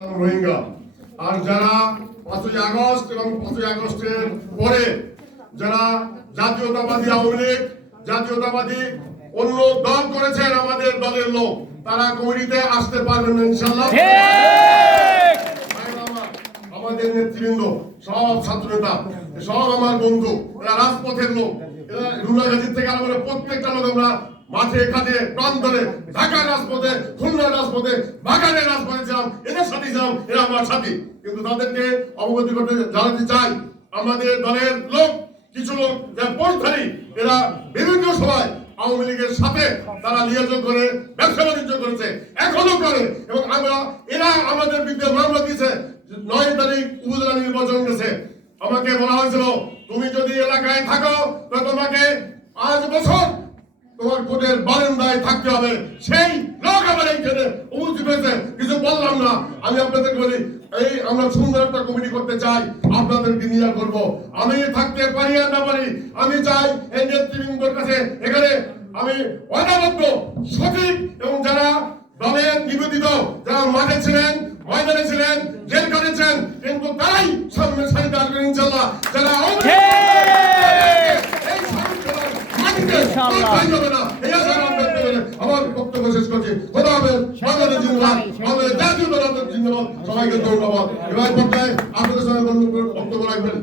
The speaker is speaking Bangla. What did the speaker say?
রোহিঙ্গা আর যারা 5ই আগস্ট এবং 5ই আগস্টের পরে যারা জাতীয়তাবাদী আওয়ামী লীগ জাতীয়তাবাদী অন্য দল করেছেন আমাদের দলের লোক তারা কমিটিতে আসতে পারবেন না ইনশাআল্লাহ। আমাদের নেতৃবৃন্দ সব ছাত্র নেতা সব আমার বন্ধু এরা রাজপথের লোক এরা রুলাগাজীর থেকে আমরা প্রত্যেকটা লোক আমরা মাঠে ঘাটে প্রান্তরে ঢাকার রাজপথে খুলনার রাজপথে বাগানের রাজপথে ছিলাম এদের সাথে ছিলাম এরা আমার সাথী কিন্তু তাদেরকে অবগতি করতে জানাতে চাই আমাদের দলের লোক কিছু লোক যারা পরিধারী এরা বিভিন্ন সময় আওয়ামী লীগের সাথে তারা লিয়াজন করে ব্যবসা বাণিজ্য করেছে এখনো করে এবং আমরা এরা আমাদের বিরুদ্ধে মামলা দিয়েছে 9 তারিখ উপজেলা নির্বাচন গেছে আমাকে বলা হয়েছিল তুমি যদি এলাকায় থাকো তো তোমাকে 5 বছর তোমার কোর্টের বারান্দায় থাকতে হবে সেই লোক আমার এইখানে উপস্থিত হয়েছে কিছু বললাম না আমি আপনাদেরকে বলি এই আমরা সুন্দর একটা কমিটি করতে চাই আপনাদেরকে নিয়ে করব আমি থাকতে পারি আর না পারি আমি চাই এই নেতৃবৃন্দের কাছে এখানে আমি অনাবদ্ধ সঠিক এবং যারা দলের নিবেদিত যারা মাঠে ছিলেন ময়দানে ছিলেন জেল করেছেন কিন্তু তারাই সামনে সারিতে আসবেন ইনশাআল্লাহ যারা আমার বক্তব্য শেষ করছি খোদা হাফেজ বাংলাদেশ জিন্দাবাদ আমাদের জাতীয় দল জিন্দাবাদ সবাইকে ধন্যবাদ এবার পর্যায়ে আপনাদের সঙ্গে বক্তব্য রাখবেন